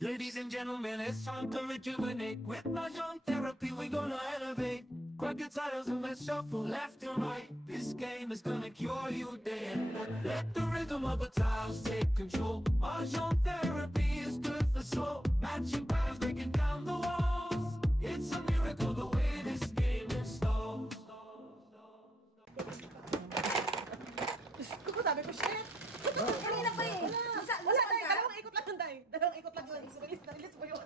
Ladies and gentlemen, it's time to rejuvenate. With Mahjong therapy, we're gonna elevate. Grab your titles and let's shuffle left and right. This game is gonna cure you day and night. Let the rhythm of the tiles take control. Mahjong therapy is good for soul. Matching patterns, breaking down the walls. It's a miracle the way this game installs. Sabi ko, shit! Kanina pa eh. Wala tayo. Dalawang ikot lang yun tayo. Dalawang ikot lang yun. Release mo yun.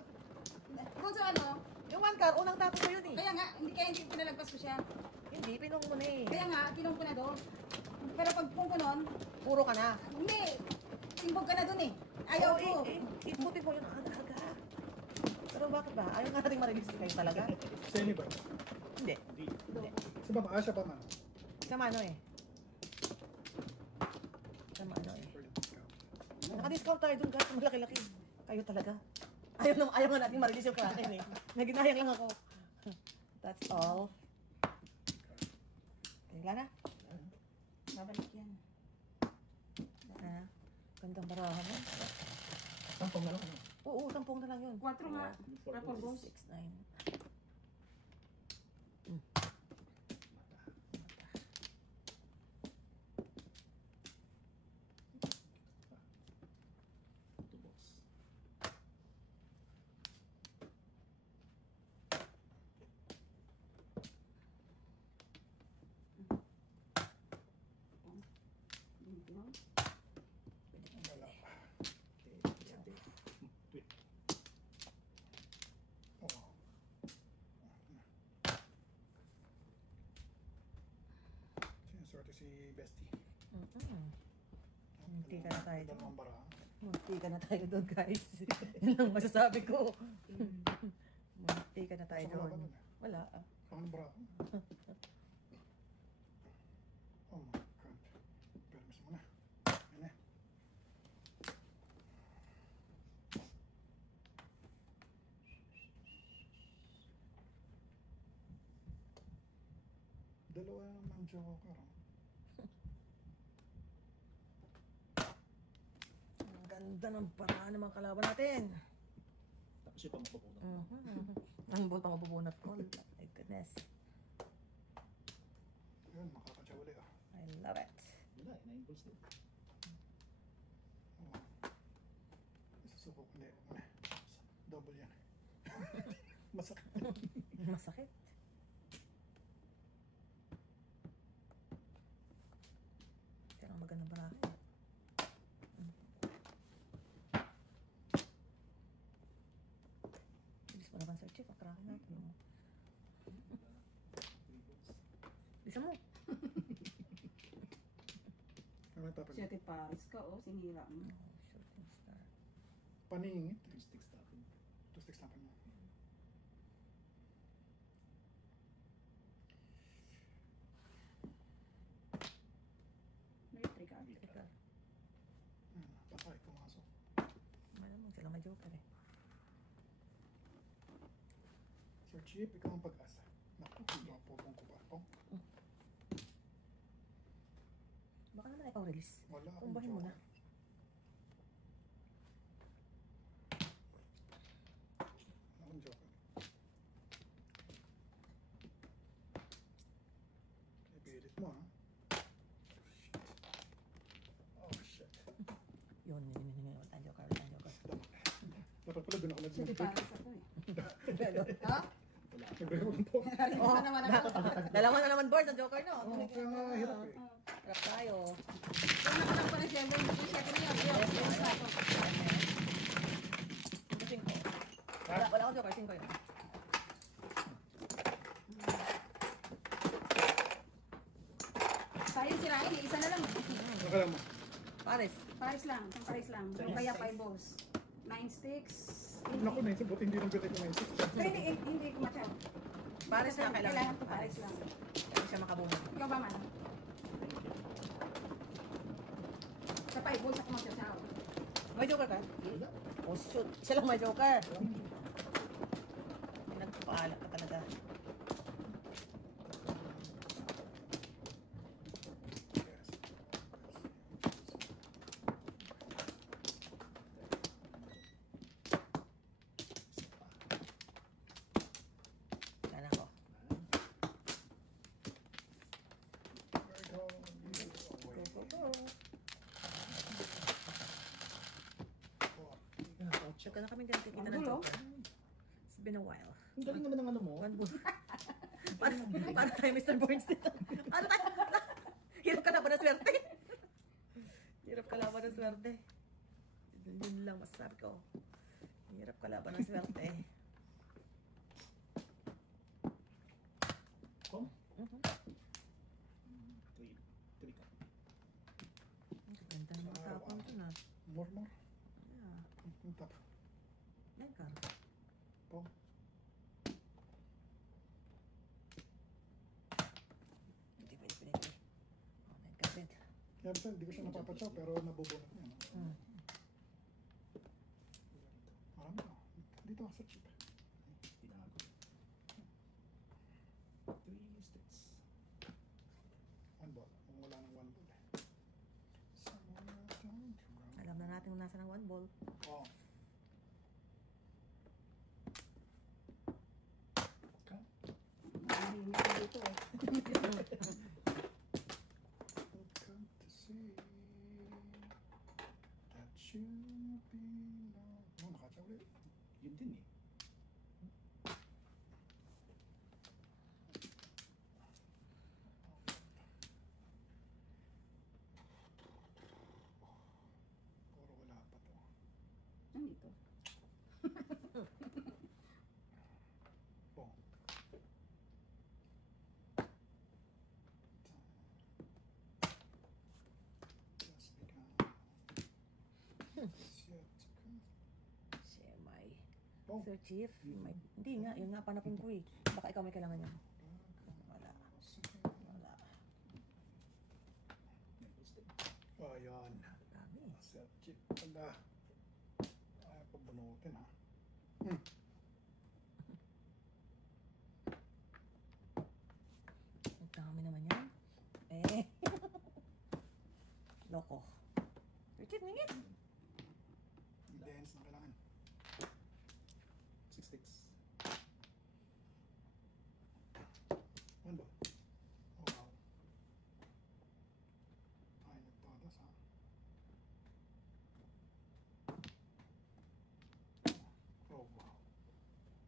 Kung sa ano, Yung one car, unang tapos mo yun eh. kaya nga, hindi pinalagpas ko siya. Hindi, pinong mo na eh. Kaya nga, kinong ko na doon. Pero pag kung ko nun, Puro ka na. hindi. Timbog ka na doon eh. Ayaw ko. Iputi mo yun aga-aga. Pero bakit ba? Ayaw nga nating ma-release kayo talaga. Semi ba? Hindi. Hindi. Sa baba, siya pa man. Sa mano eh. Sa mano eh. For the discount. Naka-discount tayo dun guys. Malaki-laki. Kayo talaga. Ayaw nga natin ma-release yung kakin eh. Naginayang lang ako. That's all. Okay, wala na? Babalik yan. Ha? Gandang barahan mo. Sampung na lang ano? Oo, 10 na lang yun. 4 nga. Purple boss. 6, 9. Two balls. Wala pa. Okay, pwede. Wait. Oh. Sinusorte si Bestie. Munti ka na tayo doon. Dalawang bara. Munti ka na tayo doon, guys. Yan lang masasabi ko. Munti ka na tayo Basta wala doon. ba nun? Wala. Pangalan bara ako. Oh my God. Permis mo na. Yan na. Dalawa naman joker. Ang ganda ng paraan ng mga kalaban natin. Tapos yung pamapupunat. Ang buong pangapubunat ko. My goodness. Yun, makakatsa uli ah. I love it. Wala, 9 balls din. Oh. Isusuko ko. Hindi. Double yan. Masakit. Masakit. Ito ang magandang barahe. Bilis mo naman, Sir Chief. Ang karaki natin. 3 balls. Bisa mo. Ano yung tapos? Siyete Paris ka oh, sinira mo. Oh, shooting star. Paningit. 2 sticks tapin. 2 sticks napan mo. May trick ah. Teka. Patay, pumasok. Malamang silang may joker eh. Sir Chief, ikaw ang pag-asa. Naku, hindi ako pupong kubarpong. Baka naman ikaw release. Wala akong Kumbahin mo na. joker. Wala akong joker. Ipilit mo ha. Oh shit. Yun. Ang joker. Dapat pala doon ako Siyete nag-break. Paris ako eh. Ha? Nag-break po. Isa naman ako. Dalawa na naman board ang joker, no? Oo, kaya nga hirap eh. Harap tayo. Kung nakatak ko na 7, 7 na yun. Ito 5. Wala akong joker, 5 yun. Sayang sirain eh, isa na lang. Nakala mo. Pares. Paris lang, isang Paris lang. Kaya 5 balls. 9 sticks. Naku, naisip, buti hindi nang break ko naisip. Pero hindi ko matyaw. Pares na kailangan. Kailangan to Paris lang. Hindi siya makabunod. Ikaw ba man? Sa 5 balls ako magsasaw. May joker ka? Wala. Oh shoot. Isa lang may joker. May nagpapaalak ka talaga. Tagal na kami kita ng Gulo. Joker. It's been a while. Ang galing naman ng ano mo. One bull. Para tayo Mr. Burns dito. Ano tayo? Hirap ka laban ng swerte. Hirap ka laban ng swerte. Yun lang masasabi ko. Hirap ka laban ng swerte. Kung? Mhm. 3 ka. Ang ganda ng mga tapang ito na. More. Yeah. Yung top. Yan ka. Pong. Hindi pwede. Oh my God. Kaya basta, hindi ko siya napapatsaw, pero nabubunot niya. No? Hmm. Marami na. Dito ako sa chip. Tinago. 3 sticks. One ball. Kung wala ng one ball. Somewhere down the road. Alam na natin kung nasa ng one ball. Oh. Ang himik dito eh. Come to see that you belong. Oh, nakatsaw ulit. Yun din eh. Puro wala pa to. Nandito. Pong. Just begun. Yet to come. Siya may... Pong. Sir Chief, may... Hindi nga, yun nga panapin ko eh. Baka ikaw may kailangan yan. Wala. Wala. Maple stick. Oh, yan. Dami. Sir Chip. Pagka. Ayaw pa bunutin ha. Ang dami naman yan. Eh. Loko. Sir Chief, ningit. Dance na kailangan. 6 sticks. One ball. Oh, wow. Ay, nagtadas ha. Oh, wow.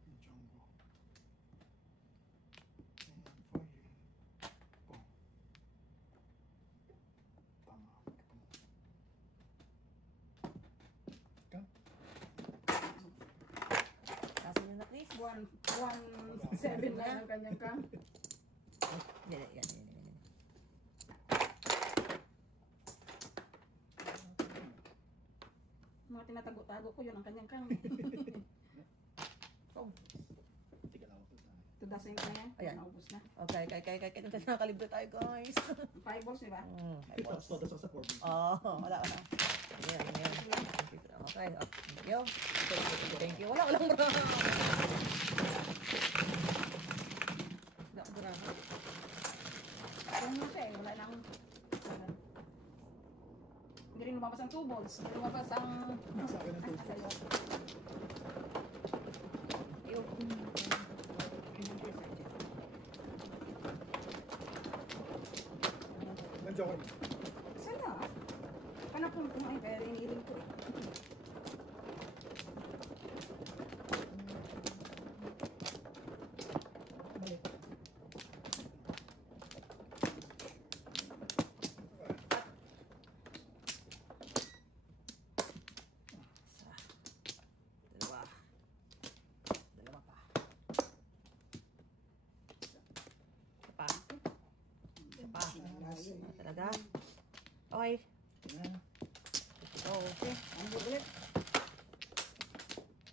Yung Django. And for you. Oh. Tama. Come. Kasi nyo na please. 1-7 lang ang kanyang cam. Yan. Mga tinatago-tago ko yun ang kanyang cam. Oh. Tika lang ako. Tudasin ko na yan. Ayan. Naubos na. Okay. Nakakalibre tayo guys. 5 balls, diba? May balls. Tapos sa 4 balls. Oh, wala. Ayan. Okay. Oh, thank you. Walang bra. Wala bra. Kung mo siya eh, wala nang... Hindi rin lumabas ang 2 balls. Hindi lumabas ang... Sa akin ang two Sa'yo. balls. Yung... Nandiyan ko. Saan na? Hanap ko kumain kaya iniiling ko eh. Mali. Dalawa. Dalawa pa. Isa pa. Isa pa. Talaga? Okay. Tingnan. Oh, okay. Ang bulit.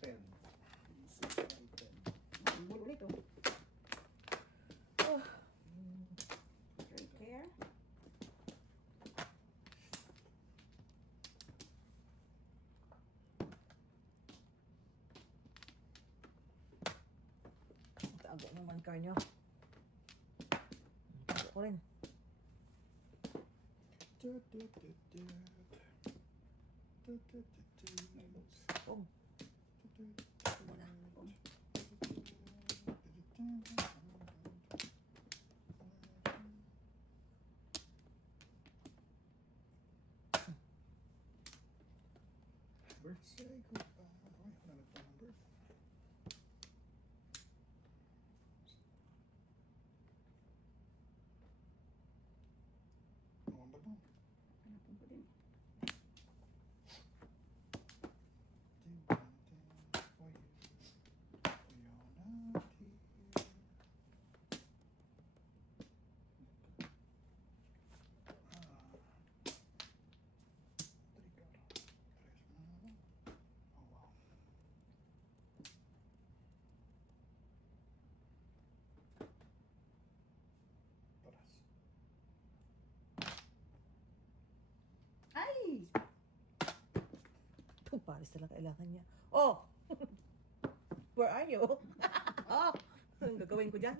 10. 6 ay 10. Ang bulit oh. Oh. Take care. Tago naman car nyo. Tago ko rin. Oh. Muna. Birds. Say goodbye. Alis talaga kailangan niya. Oh! Where are you? Oh! Anong gagawin ko dyan?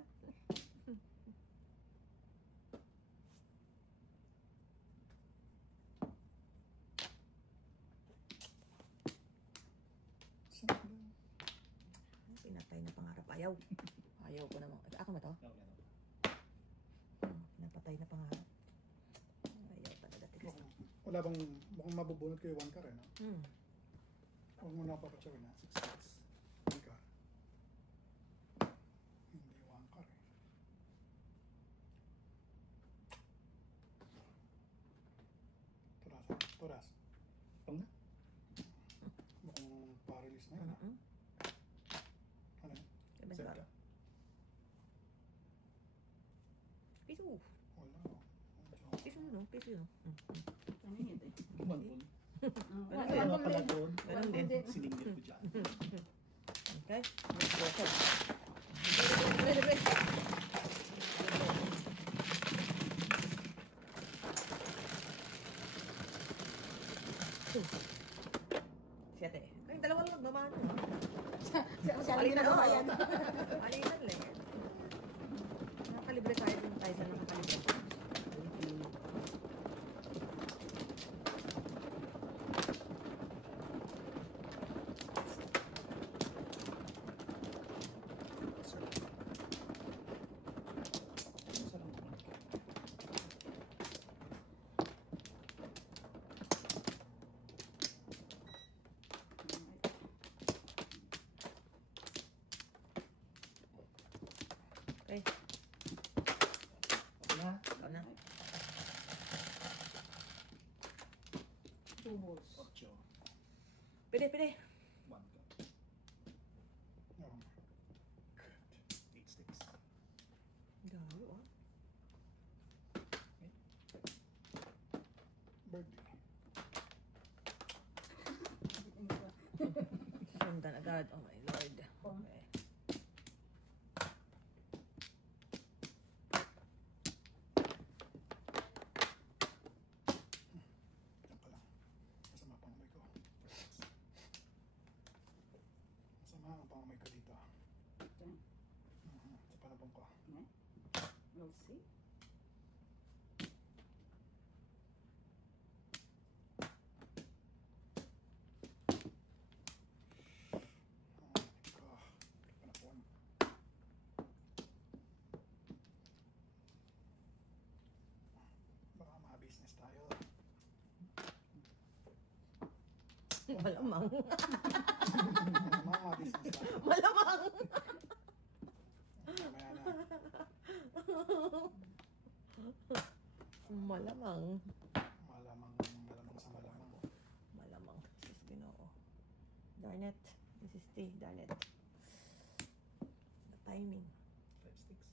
Pinatay na pangarap. Ayaw. Ayaw ko naman. Ako ba to? Pinapatay na pangarap. Ayaw talaga. Tigas na. Wala bang mukhang mabubunot kayo 1 car eh, no? Hmm. Huwag mo na papatsawin na. 6 1 car. Hindi 1 car eh. Toras. Pang na? Mukhang pa-release na yun, ha? Mm-mm. Ano yun? Seven Set car. ka. Piso. Wala. Piso no? Piso no? Ano yun eh? Manpul. Wala Kaya wala nga pala doon. Ganun din. Siningil ko dyan. Okay. Let's go. Libre, libre. Siyete. Ay, dalawa lang magmamano. Siya lang ginabayan. Alitan lang yan. Nakakalibre tayo dun tayo sa nakakalibre. Sarang naman. Okay, Ako na. ikaw na. Tubos. 8. Pili, pili. 1 ka. Oh, 8 sticks. Galo ah. birthday. Sundan agad. Oh my lord. Okay. Yan pala. Masama pang amoy ko. Masama ang pangamoy ko dito. Sa panabong ko. We'll see. Ko. Panapon. Baka ma-business tayo. Malamang. Ma-business tayo. Malamang. Mamaya na. Malamang. Malamang sa malamang. Malamang. Sis Ginoo. Darn it. This is the darn it. The timing. 5 sticks.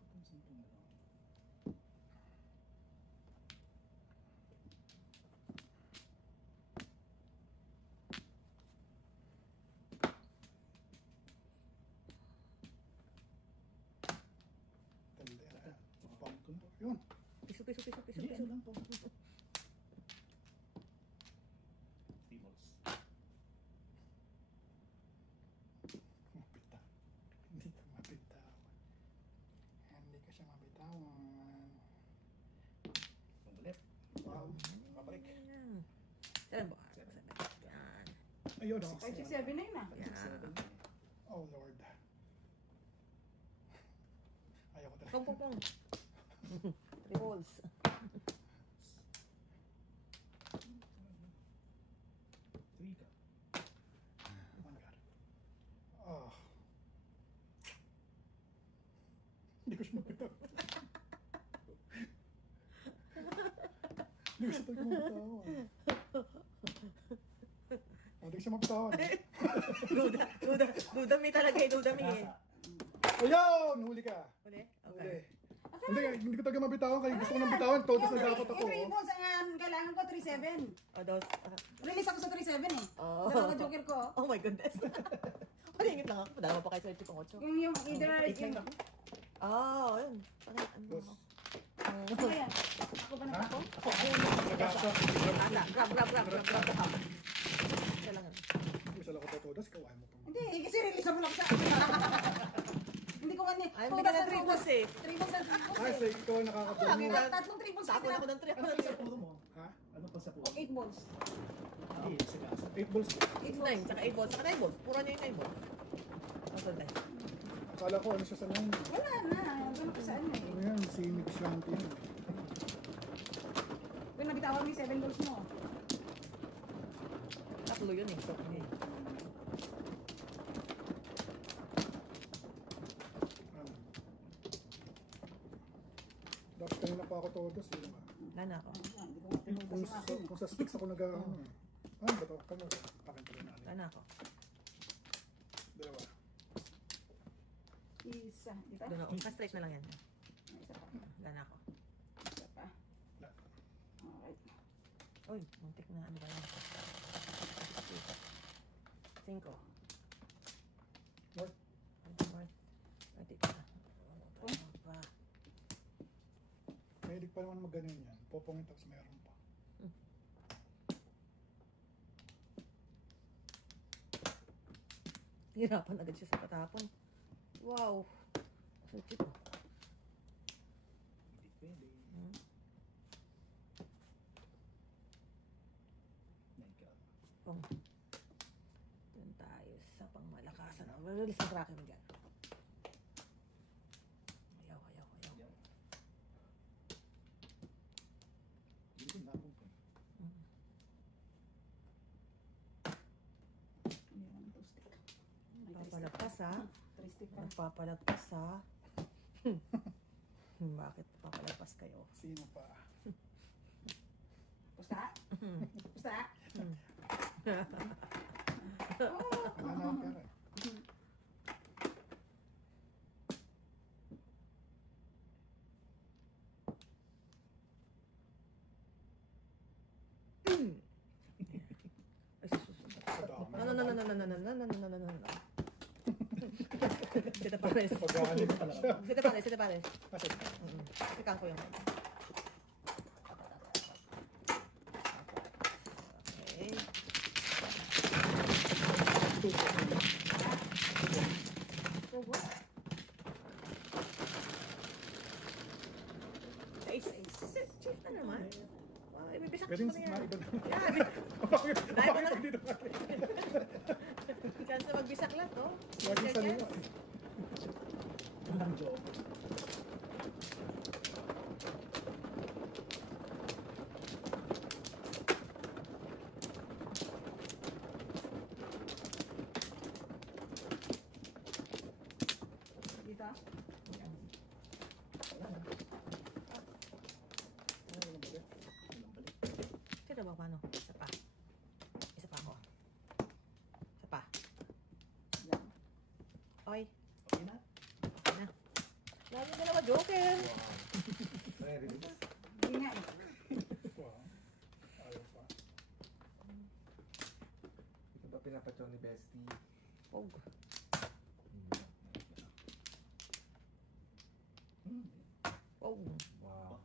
Tapusin ko na lang. Tanda. Pump ko na. Yun. Piso, piso, piso, piso, Hindi, piso. ano lang to. 3 balls. Mapita. Hindi ka mapitawan. Hindi ka siya mapitawan. Pangulit. Wow. Mabalik. Ayan. Seven bar. Seven. Yan. Ayun. 5, 6, 7 na yun ah. Yeah. Oh Lord. Ayaw ko talaga. Pong, pong, pong. 3 balls. 3 ka. One God. Oh. Hindi ko siya mapitawan. Hindi ko siya talaga mapitawan. Hindi ko siya mapitawan. Duda mi talaga eh. Duda mi eh. Ayun! Huli ka. Uli? Huli. Okay. Hindi ko talaga mabitawan. Kaya gusto ko nang bitawan. Todos na dapat ako. Yung 3 balls ang kailangan ko, 3-7. Oh, those. Release ako sa 3-7 eh. Oh. Dalawa joker ko. Oh my goodness. Malingit lang ako. Dalawa pa kayo sa chipong 8. Yung either, yung, Oh, yun. Ano Dos. ako? ano ba yan? Ako ba na Ha? ako? Ako, ayun. Nagkasa. Ata, grab the cup. Kailangan. Isa lang ako totodas, kawain mo pa. Hindi, kasi release mo lang siya. Hindi ko man eh. Ay, bigyan ng triples eh. Triples na triples Ay, eh. so ikaw ang nakakabili Ako mo. lang, tatlong triples Sa ako na ako ng 3. Ano pa sa puro mo? Ha? Ano pa sa puro? 8 balls. Hindi, sa gasa. 8 balls. 8-9, tsaka 8 balls, tsaka 9 balls. Puro niya yung 9 balls. Ano tayo? Akala ko ano siya sa nine. Wala na. Ganun ka saan na Ano eh. yan, si Nick Champion. Kung nabitawan mo yung 7 balls mo. Tatlo yun eh. Okay. Ano? Dapat kanina pa ako totodas eh. Diba? Wala na ako. Ayan, hindi ko nga tinulog sa akin. Kung sa sticks ako nag-ano eh. Ano ba ito? Kano? Akin pa rin Wala natin. na ako. Dalawa. Isa. Di ba? Doon ako. Straight na lang yan. Isa pa. Wala na ako. Isa pa. Alright. Uy, muntik na ano ba yan? 5. North. Muntik na. Pa. Mahilig pa naman maganin yan. Popongin tapos meron pa. Hirapan agad siya sa patapon. Wow. So cute. Hindi pwede. Hmm. 9 ka. Pong. Doon tayo sa pangmalakasan. Release ang cracker mo dyan. Ayaw. Yan. Hindi ko napunta. Meron 2 stick. Papalagpas ha. 3 stick pa. Nagpapalagpas ha. Bakit papalagpas kayo? Sino pa? Pusta? Pusta? Wala na ang pera eh. Ay, susunod. No. Sita pares. Pagkakalit pa siya. Sita pares. Kasi, Sikan ko yung okay. Chief na naman. Wow, ibibisak pwedeng ko na yan. maiba na. Yeah, Bakit? Dahil mo Bakit na- dito? chance na magbisak lang to. Lagi sa liwa. Ang joke. Dito? Sino ba paano? Isa pa ako. Isa pa. Yan. Oy, Okay na? okay na. Lalo dalawa joker. Hindi nga eh. Wow. Ayaw pa. Ito ba pinapatyo ni Bestie? Pog. Pog. Wow.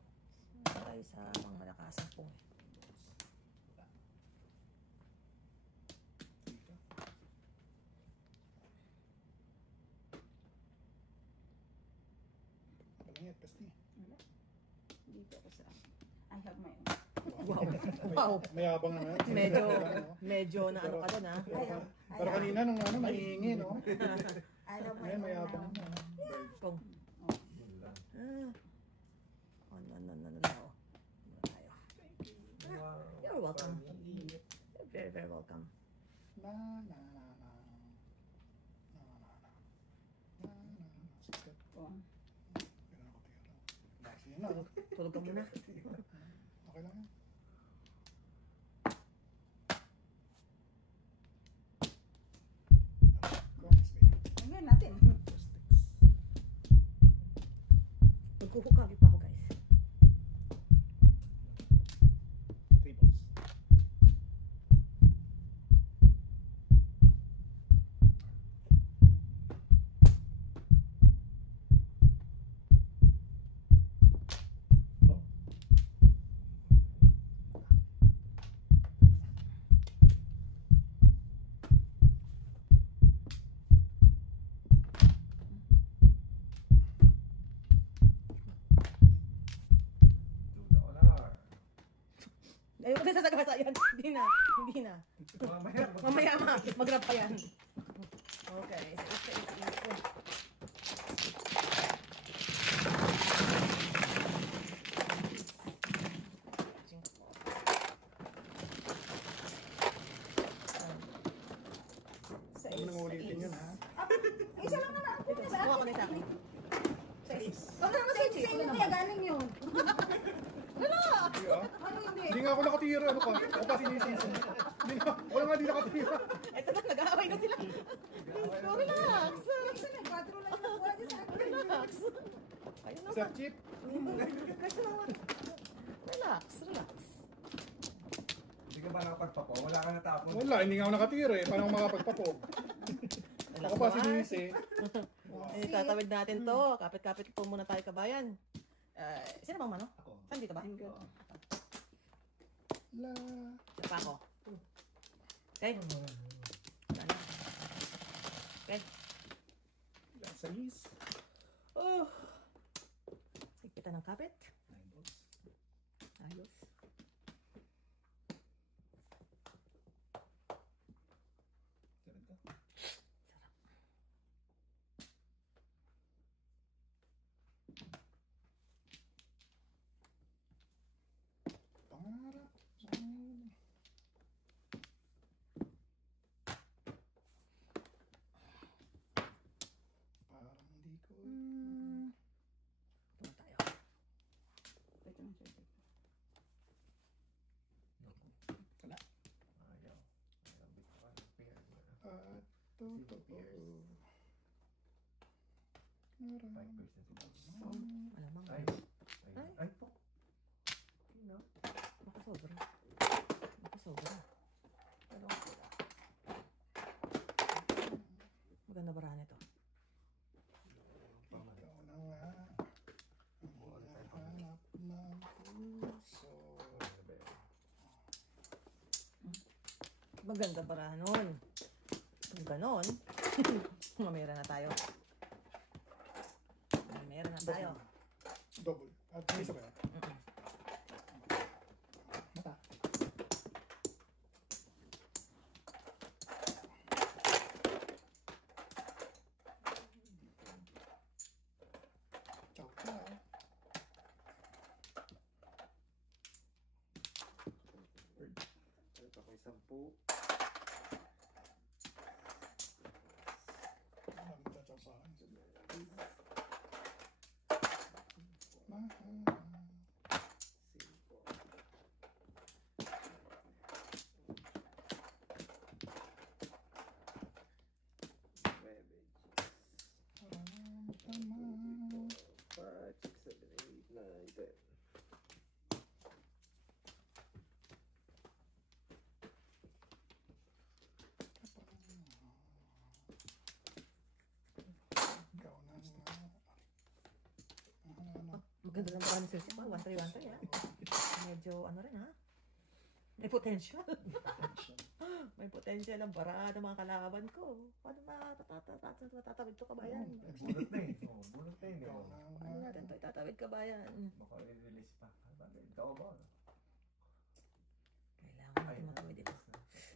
Tayo sa pangmalakasang pong. Palangit, pasti. Wala. Dito ako sa... I have my own. Wow. Wow. Mayabang naman. Medyo na ano ka doon ha. Pero kanina nung ano, mahihingi, no? I have my Ngayon own mayabang now. na. Pong. Yun lang. Oh, no. Muna tayo. Wow. You're welcome. Funny. You're very, very welcome. Na. Sikat. Oh. Kailangan ko tingnan. Kasi yun na. Tulog ka muna. Okay lang yan. Go, Miss B. Ngayon natin. Magkuhukagi pa ako guys. 3 balls. Oh. Hindi sasagasa yan. Hindi na. Hindi na. Mamaya. Mamaya mag-grab pa yan. Okay. So, ito. Huwag mo nang ulitin yun, ha? Isa lang naman. Ako na ba? Kuha ko na sa akin. Ano naman sa inyo kaya galing yun? Relax! Hindi, ah. Ano hindi? Hindi nga ako nakatira. Ano ka? Ako pa sinisisi. Hindi nga. Wala nga di nakatira. Ito na, nag-aaway na sila. So, relax. Isa na, 4 lang yung nakuha niya sa akin. Relax. Ayun na. Sir Chip. Kasi naman. Relax, relax. Hindi ka ba nakapagpapo? Wala ka natapon. Wala, hindi nga ako nakatira eh. Paano ako makapagpapog? Relax Ako pa naman. sinisi. Eh, tatawid natin to. Kapit-kapit po muna tayo, kabayan. Sino bang mano? Ako. Saan dito ba? La. Dito pa ako. Okay. Wala na. Okay. La salis. Oh. Higpitan ng kapit. 9 balls. Ayos. Seven ka. Pangarap. Parang di ko. Tuma tayo. Ito na, sir. Wala. Ayaw. Ayaw, bitaw ka ng pair. At totoo. 5% si Boss. Alamang. Ay. Ay. Ay po. No? Makasobra. Makasobra. Dalawang sila. Maganda barahan ito. Ikaw na nga. Ang hinahanap ng puso. Maganda barahan nun. Kung ganon, mamera na tayo. Mamera na tayo. Double. At may isa ba yan? Mata. Ciao, ciao. Ito ko 10. Alam mo ciao sa akin. Mahal. Ramdaman. 5, 6, 7, 8, 9, 10. Ikaw na nga. Hanap. Maganda lang barahan ni Sir Sipa. 1-3, 1-3 ha. Medyo ano rin ha. May potential. May potential ang barahan ng mga kalaban ko. Paano matatawid to kabayan? Bunot na eh. Oh, bunot na yun. Ikaw eh. na Paano nga. natin to itatawid kabayan? Baka i-release pa. Ito ba? Kailangan natin matawid ito.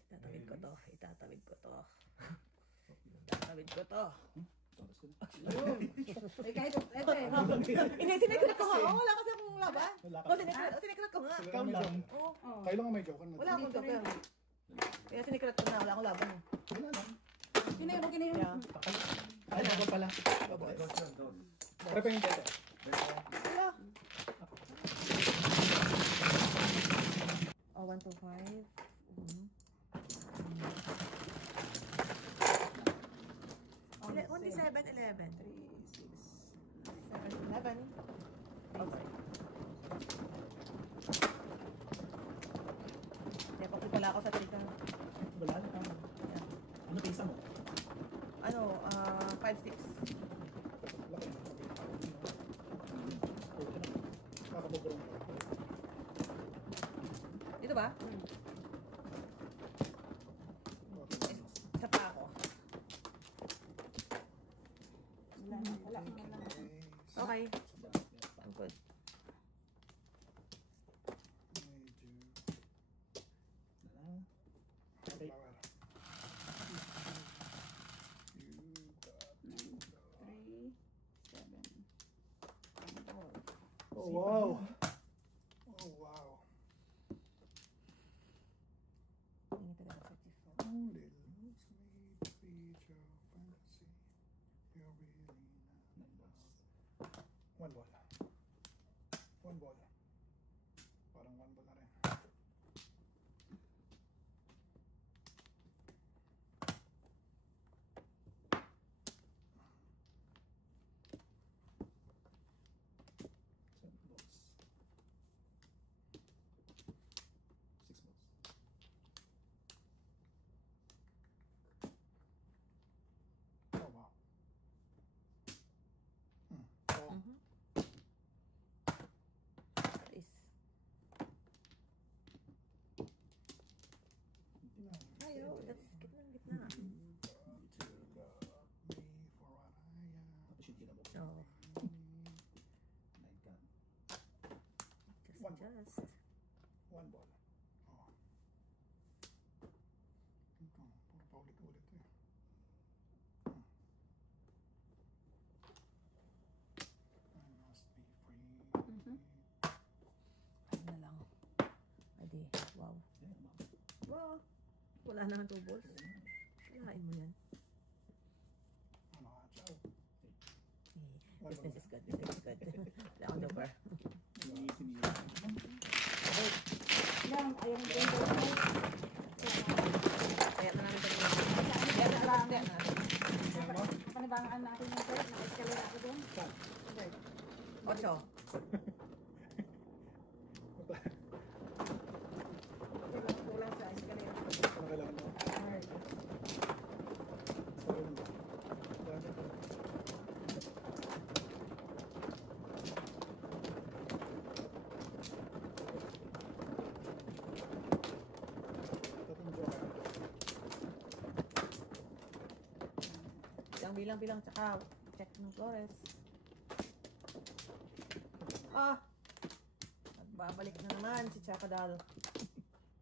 Itatawid ko to. Itatawid ko to. Itatawid ko to. Tapos ko na. Ayun. Eh, kahit, eto eh. Hindi, sinikret ko nga. Oo, wala kasi akong laban. Wala ka. Oo, sinikret ko nga. Sila may joke. Oo, Oh. Kailangan may joke. Ano? wala akong joker. Kaya sinikret ko na. Wala akong laban. Wala lang. Sino yun? Okay na yun. Yeah. Ay, double pala. Dos yun, dos. Pare pa yung dete. Wala. Oh, 1, 2, 5. Only 7, 11. 3, 6. 11. Okay. Kaya pakit pala ako sa trika. Wala lang. Ano pisa mo? Ano, 5, 6. Laki na. Nakabugurong pa. Dito ba? Isa pa ako. Wala. Okay. I'm good. Oh, wow. Oh, wow. Ini ka dapat sa tifo. Only looks me the beach of fantasy. You're really not. One ball. One ball. Parang one ball na rin. Seven balls. 6 balls. Oh, wow. Oh, Is. Ay, oh, that's gitna. you took me for what I am. Tapos yung tinabok. Oh, 9 ka. One. just. One ball. Oh. Ito, puro paulit-ulit eh. I must be free. Ano na lang. Adi, wow. Yeah, ma'am. Wow. Wala na ang 2 balls. Kalain mo yan. Ano ka, ciao. Business is good. Business is good. Wala akong joker. Easy me. Lang, ayaw mo din doon. Kaya na namin ito. Kaya na lang. Kaya na. Panibangaan natin yung third. Na-escalate ako doon. Third. 8. Kulang sa escalate. Ano kailangan mo? Third. Sorry naman. Dami ko. Tatlong joker. Bilang, tsaka check ng Flores. Ah! Nagbabalik na naman si Chakadal.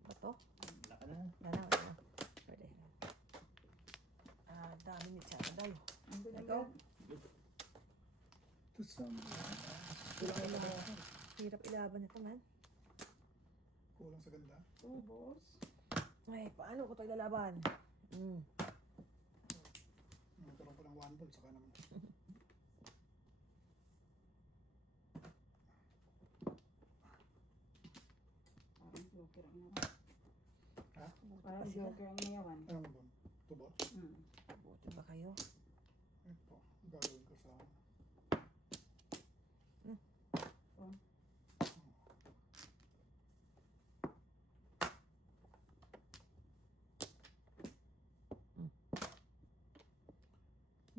Ba to? Wala ka na. Yan na. Pwede. Ah, dami ni Chakadal. Ito. To some. Hirap ilaban ito, man. Kulang sa ganda. 2 balls. Ay, paano ko ito ilalaban? Magkaroon ko ng one ball, saka naman. Parang joker ang naman. Ha? Parang joker ang nayawan. Anong ball? Two balls? Buti ba kayo? Ito, gagawin ko sa...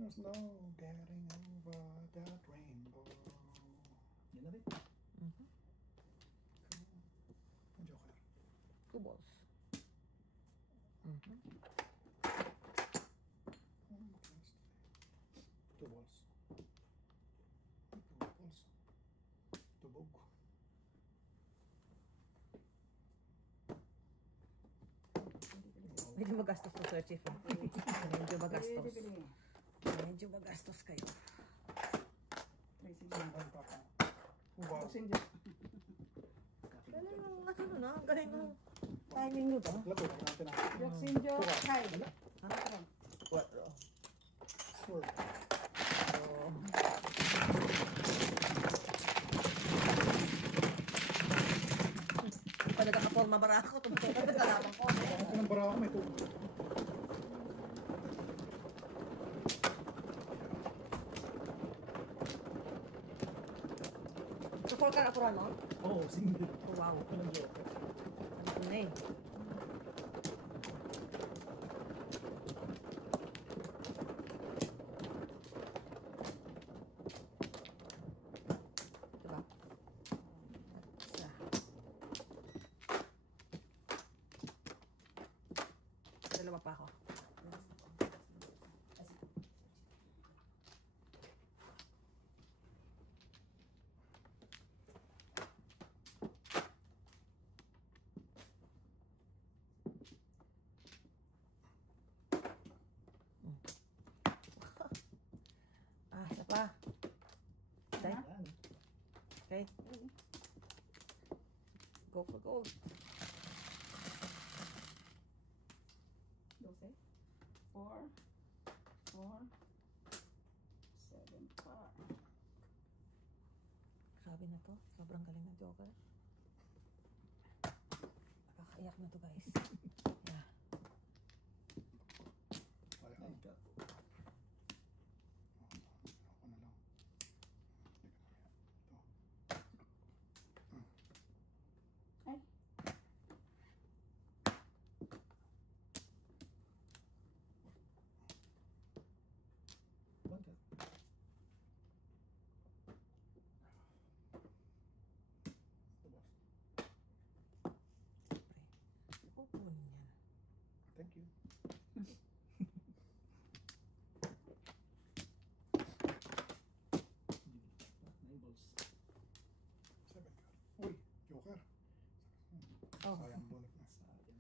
There's no getting over that rainbow. Yan na rin. Ang joker. 2 balls. Two balls. Two balls. Tubog. Medyo magastos to, Sir Chief. Medyo magastos. Bili. Medyo magastos kayo. Tracy. Ang papa. Wow. Galing ng ano na, galing ng timing nyo to. Lato, natin na. Joxinjo. Kai. What? Sword. Pa nagkakaporma bara ako, tumutulad na kalaban ko. Ako ng bara ako, may tubog. So, 4 ka nakuran mo? Oh, single. Oh, wow. Ako ng joker. Ano na eh. Diba? Isa. Dalawa pa ako. Ah, isa pa. Okay. Yan. Okay. Go for gold. 12. 4, 4, 7 par. Grabe na to. Sobrang galing ng Joker. Nakakaiyak na to, guys. Yeah. Ay, Ay, ka. ako na lang. Ito. Ay. One ka. Ito, boss. Kukunin yan. Thank you. Nine balls. 7 ka. Uy, Joker. Oh. Sayang bunot na. Sa atin.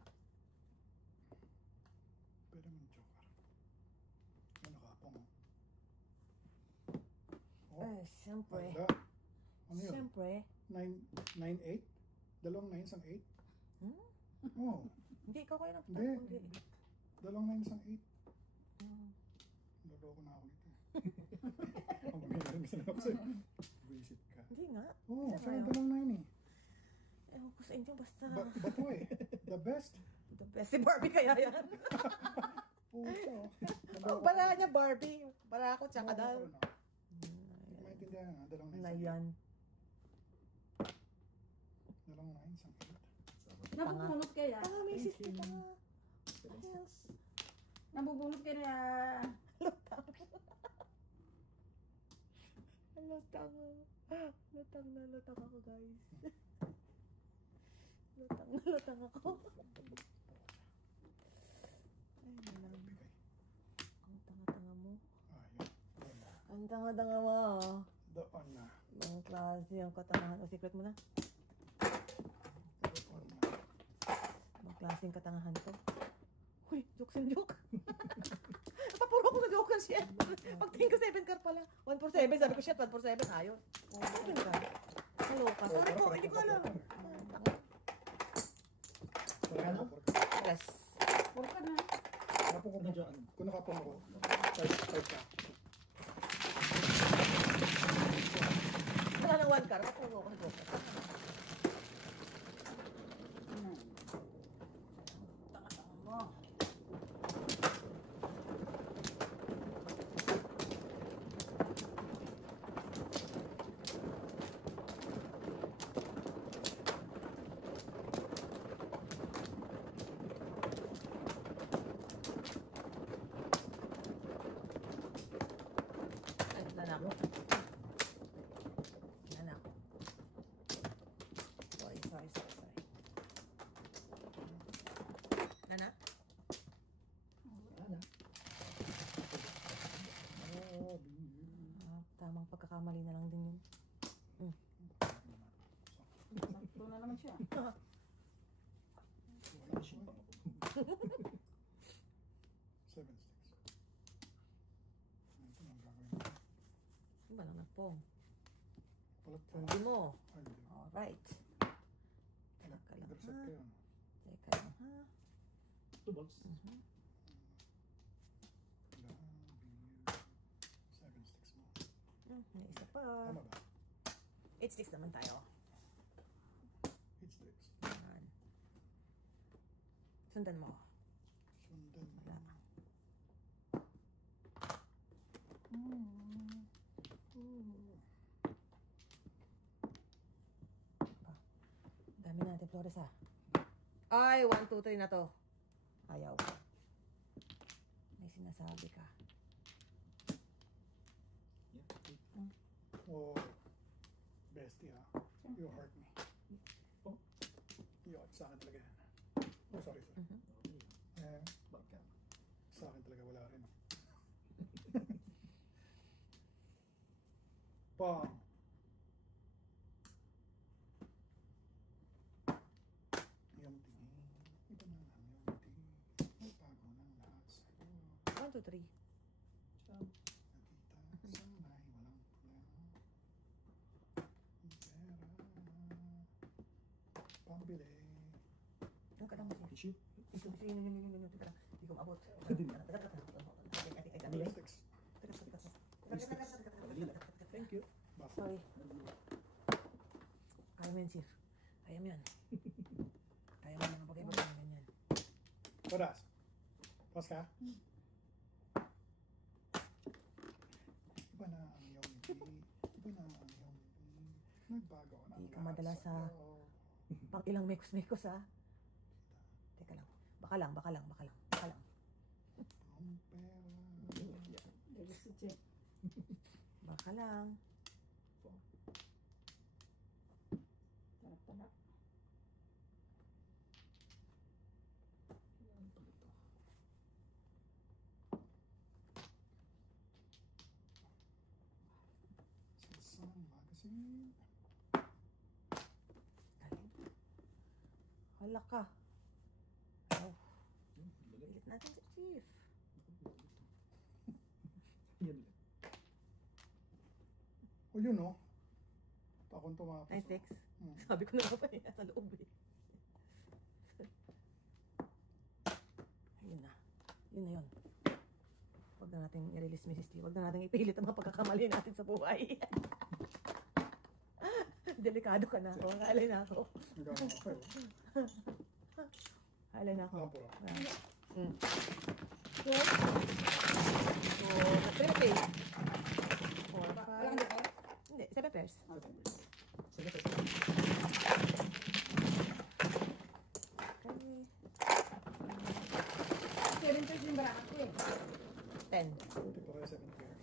Pwede mo yung Joker. Ano nakapong? Eh, siyempre. Wala. Ano yun? Siyempre. 9, 8? Dalawang 9 isang 8? Hmm? Oo. Hindi, ikaw kayo na. Hindi. Dalawang 9 isang 8. Hmm. Lolo ko na ako nito. Ang bumili na ako sa'yo. Visit ka. Hindi nga. Oo, Isa sa'yo tayo. dalawang 9 eh. Ewan ko sa inyo, basta. Bato eh. The best. The best si Barbie kaya yan. Puto. Oh, bara niya Barbie. Bara ako, tsaka dal. Hindi ko maintindihan ha. Dalawang 9 Na isang 8. yan. Dalawang 9 isang 8. Nabubunot kaya. Tanga, may sister ka. Seven, Ayos. six. Nabubunot kaya. Lutang. Lutang. Lutang na lutang ako, guys. Lutang na lutang ako. Ay, nalang. Bigay. Ang tanga-tanga mo. Ayun. Doon na. Ang tanga-tanga mo. Doon na. Ang klase ang katangahan. O, secret mo na. Doon na. Ang klase ang katangahan to. Uy, jokes and joke. Papuro ko sa joke siya. Pagtingin ko 7 card pala. 1 for 7. Sabi ko siya, 1 for 7. Ayun. Oh, 7 card. Kaloka. Sorry po, hindi ko alam. Ano? Yes. Puro ka na. Nakapong ko. Medyo ano? Kung nakapong ako. 5 ka. Wala nang 1 card. Papuro ko sa joke. Tanga-tanga mo. Ay, nanak. Nanak. Sorry. Nanak? Ano? Oh, Tamang pagkakamali na lang din yun. Sakto na naman siya. wala siya. 7 sticks. Ito ang gagawin ko. Ano ba lang nagpong? Palat ka. Hindi mo. Ay, hindi. Alright. Teka lang Intercept ha. kayo. no? Teka lang ha. Two balls. Kailangan yung 7 sticks mo. May isa pa. Tama ba? 8 sticks naman tayo. 8 sticks. Yan. Sundan mo. Sundan mo. Wala. Dami natin, Flores ha. Ay, 1, 2, 3 na to. Ayaw. May sinasabi ka. Yeah. Eight. Oh, bestie ha. You hurt me. Oh. Yun, sa akin talaga yan. Oh, sorry. Okay. Eh, Back ka. sa akin talaga wala rin. Bang! Yung tingin. Iba na lang yung tingin. May bago ng lahat sa'yo. 1, 2, 3. Jump. Nakita, sanay, walang problema. Pera. issue. Ito, yun. Teka lang. Hindi ko maabot. Teka. Blue sticks. Thank you. Basta. Sorry. Kaya mo yan, Chief. Kaya mo yan. Kaya mo mga bagay-bagay na ganyan. Todas. Tapos ka? Iba na ang iyong nagbago na. Hindi ka madala sa pang ilang mekos-mekos, ha? Teka lang. Baka lang. Ang pera. Baka lang. Tara. Sun Magazine. Hala ka. Oh, pilit natin si Chief. Yan lang. O yun o. Takon tumapos. Ay, six. Hmm. Sabi ko na nga pa eh. Sa loob eh. Ayun na. Yun na yun. Huwag na natin i-release, Mrs. T. Huwag na natin ipilit ang mga pagkakamali natin sa buhay. Delikado ka na ako. Alay na ako. Nagkakaroon ako. Alay na ako. Lapo. Mm. So, nag-prepay. 4, 5. Hindi, 7 pairs. Sige, Okay. Kevin Church yung barakat ko eh. 10. Buti pa kaya 7 pairs.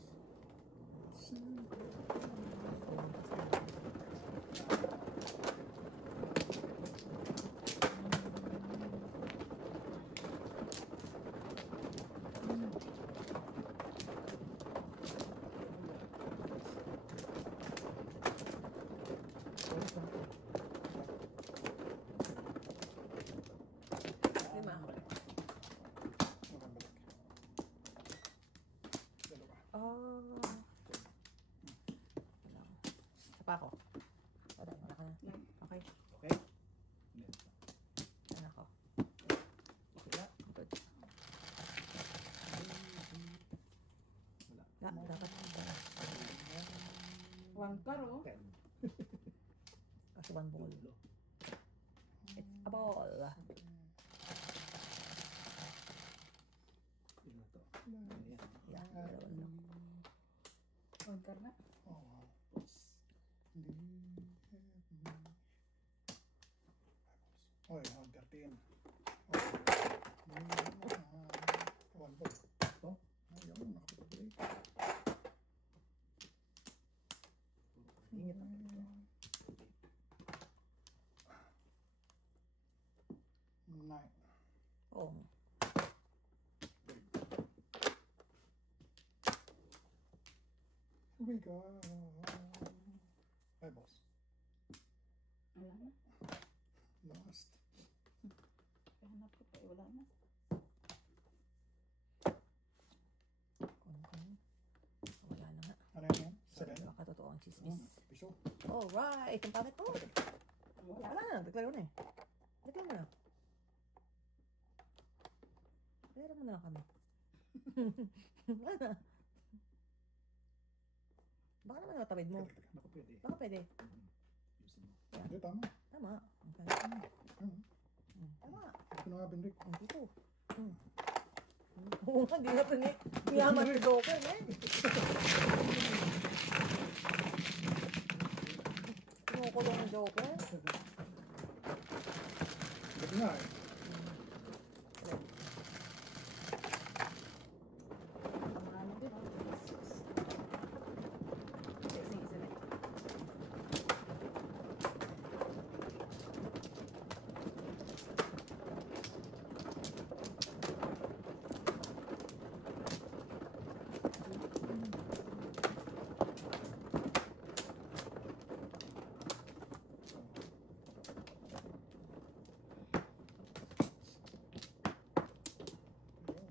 Lima. Makabalik. Dalawa. Oh. Wala. Isa pa ako. Wala ka na. Okay. Okay. Next. Ano ako? Okay na. Good. Wala. Dapat. One car oh. 10. Kasi one ball. Dulo. It's a ball. Yun na to. Ayan. Yeah, dalawa na lang. One car na. Oh, wow. Oops. Oy, 13. One ball. Oh. Ayun, nakapag-break. Ingit na ito. 9. Oh. Here we go. 5 balls. Wala na. Lost. Hanap ko pa eh. Wala na. Kun. Wala na nga. Ano yan? 7. Baka totoo ang chismis. Piso. Alright. Ang pangit mo. Wala. Wala na. Deklaro na eh. Deklaro mo na. Deklaro mo na kami. Wala na. Baka naman matawid mo. Naku, pwede. Baka pwede. Ayusin mo. Hindi, tama. Tama. Okay. Tama. Ito na nga, Benrick. Ang dito. Oo nga, di na pa ni yaman si Joker, eh. Kinukulong ng Joker. Ito nga eh. Ano din oh. Sige, sige.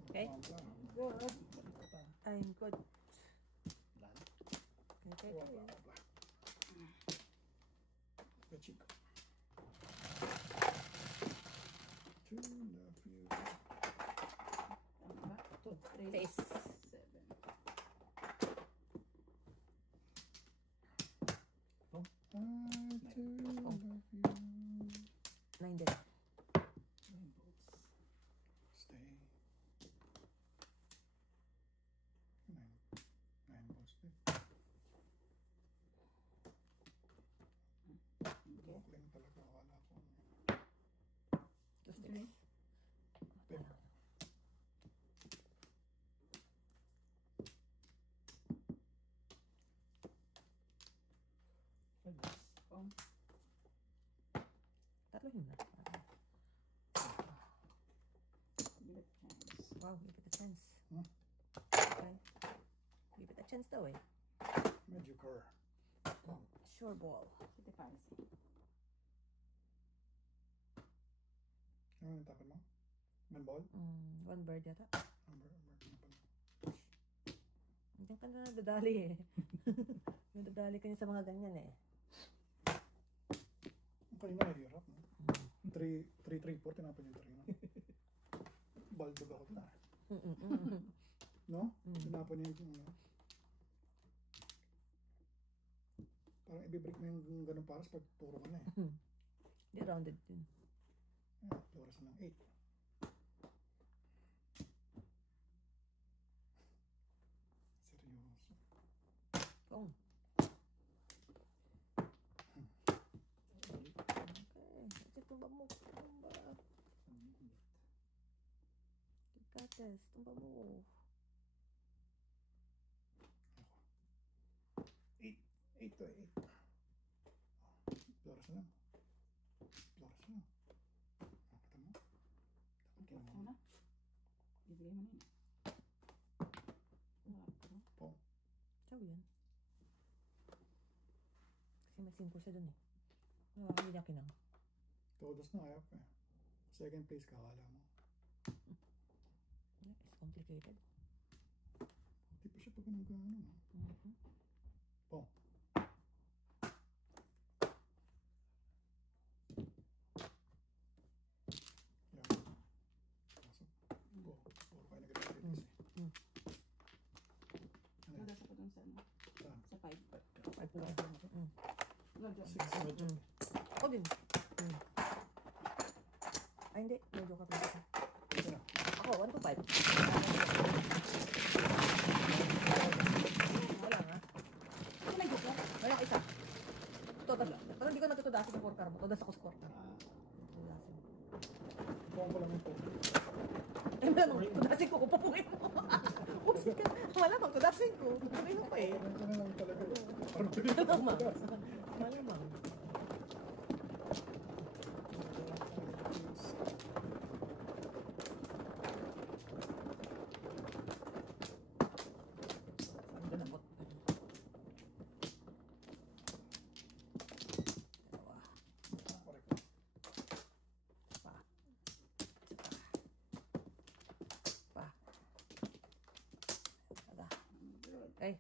Okay. Good. I'm good. Wala na. Okay, Blah, okay. blah, blah. The chico. 2, Face. 7. I do love you. 9 din. 9 balls. Stay. 9 balls din. Broken talaga akala ko. Two sticks. Pip. Oh. Tatlo yun na. Give it a chance. Wow, give it a chance. Hmm? Okay. Give it a chance daw eh. Medyo car. Sure ball. 55. Ano yung tapon mo? Man ball? One bird yata. Number na pala. Diyan ka na nadadali eh. Nadadali ka niya sa mga ganyan eh. Kanina mahirap, no? 3-3-4, tinapon yung 3, no? Baldog ako na. No? Tinapon niya yung, no? Parang ibibreak mo yung ganun paras pag turo mo na eh. Hindi rounded yun. Oras na ng 8. Seryoso. Oh. Okay. Kasi tumba mo. Tumba. Kates. Tumba mo. 8 to 8. Oras na lang. Oras na lang. Nakita mo? Dapat ginawa mo. Ano? Ibigay mo na yun. Wala ka no? Po. Chow yan. Kasi may 5 siya dun eh. Hindi niya kinang. Todos na kaya pa eh. Second place kakala mo. It's complicated. Di pa siya pa ganun gano'n. Po. Yan. Pasok. Po. Puro kayo nag-release eh. Ano yun? Nagasa ko dun sa ano? Saan? Sa 5. Ay, pula. Lagyan. 6. Ako din. Ay, hindi. Medyo ka pa. Ito na. Ako, 1 to 5. Wala nga. Ano may joker? Wala isa. Todas. Pero hindi ko natutudasin yung scorecard mo. Todas ako scorecard. Tudasin. Buwan ko lang yung po. Eh, malamang tudasin ko kung pupuin mo. Pusit ka. Malamang tudasin ko. Pupuin mo pa eh. Ganun na lang talaga. Parang pili ko Malamang. Malamang. Sabi na nakot. Dalawa. Correct. Pa. Pa. Ada. Ay.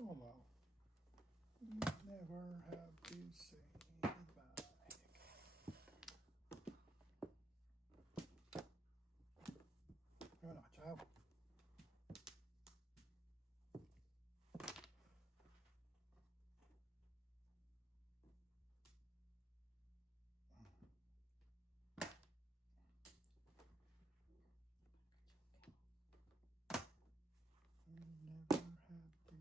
Oh wow. You never have to say goodbye. Ayun, nakachaw. You never have to say goodbye.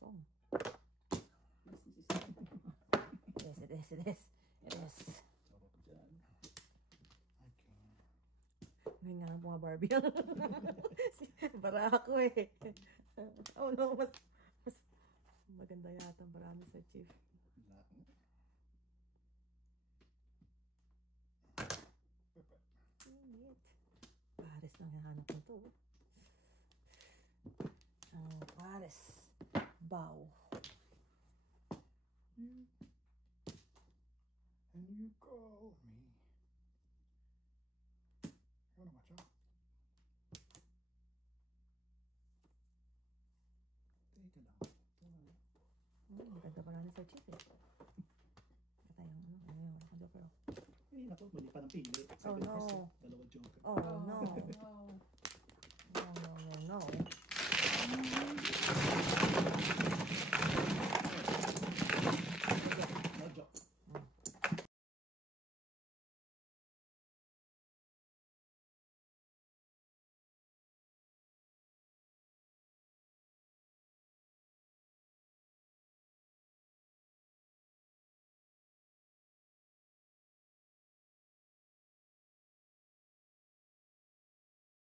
Oh. Mas nasisira. Yes, it is. It is. It is. Sarap dyan. Okay. Ngayon nga lang mga Barbie. Bara ako eh. Oh no, mas maganda yata ang marami sa Chief. Lahat. Init. Pares lang hinahanap nito. Ang pares. Bow. You and you call me Ganda pala ni Sir Chief eh. Ito tayong ano, yun, ang joker. Eh, naku, mali pa ng pili. Oh, no. Dalawang joker. Oh, no. No. No, no, no, no.